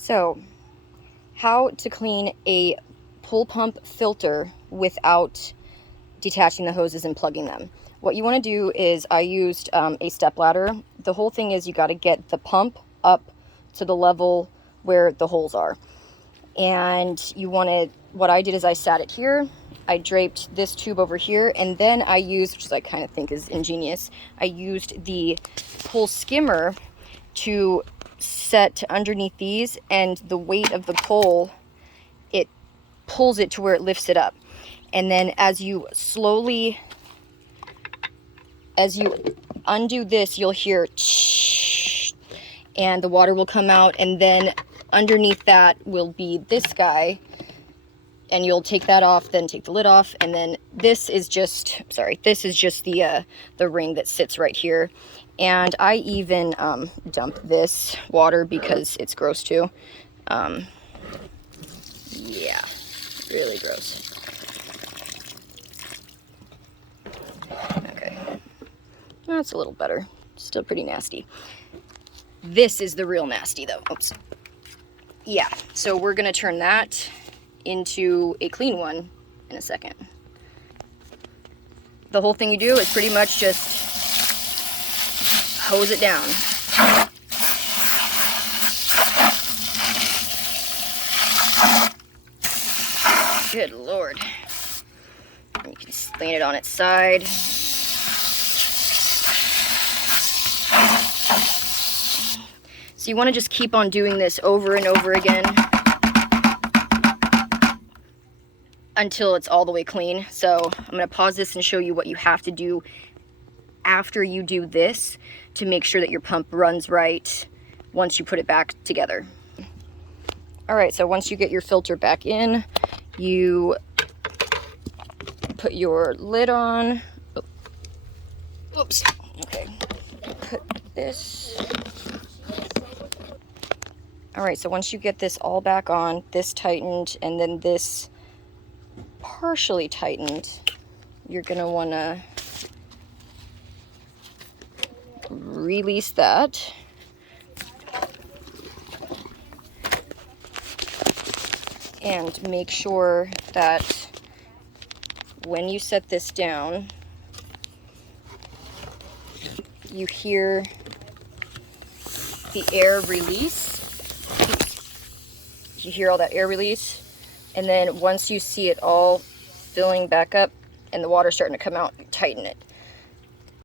So, how to clean a pool pump filter without detaching the hoses and plugging them. What you want to do is, I used a step ladder. The whole thing is you got to get the pump up to the level where the holes are. And you want to, what I did is I sat it here, I draped this tube over here, and then I used, which I kind of think is ingenious, I used the pool skimmer to set underneath these, and the weight of the pole, it pulls it to where it lifts it up. And then as you undo this, you'll hear and the water will come out, and then underneath that will be this guy, and you'll take that off, then take the lid off, and then this is just, this is just the ring that sits right here. And I even dump this water because it's gross too. Yeah, really gross. Okay, that's a little better. Still pretty nasty. This is the real nasty though. Oops. Yeah, so we're gonna turn that into a clean one in a second. The whole thing you do is pretty much just hose it down. Good Lord. You can lean it on its side. So you want to just keep on doing this over and over again until it's all the way clean. So I'm going to pause this and show you what you have to do after you do this to make sure that your pump runs right once you put it back together. Alright, so once you get your filter back in, you put your lid on. Oops. Okay. Put this. Alright, so once you get this all back on, this tightened, and then this partially tightened, you're going to want to release that. And make sure that when you set this down, you hear the air release. You hear all that air release, and then once you see it all filling back up and the water starting to come out, tighten it.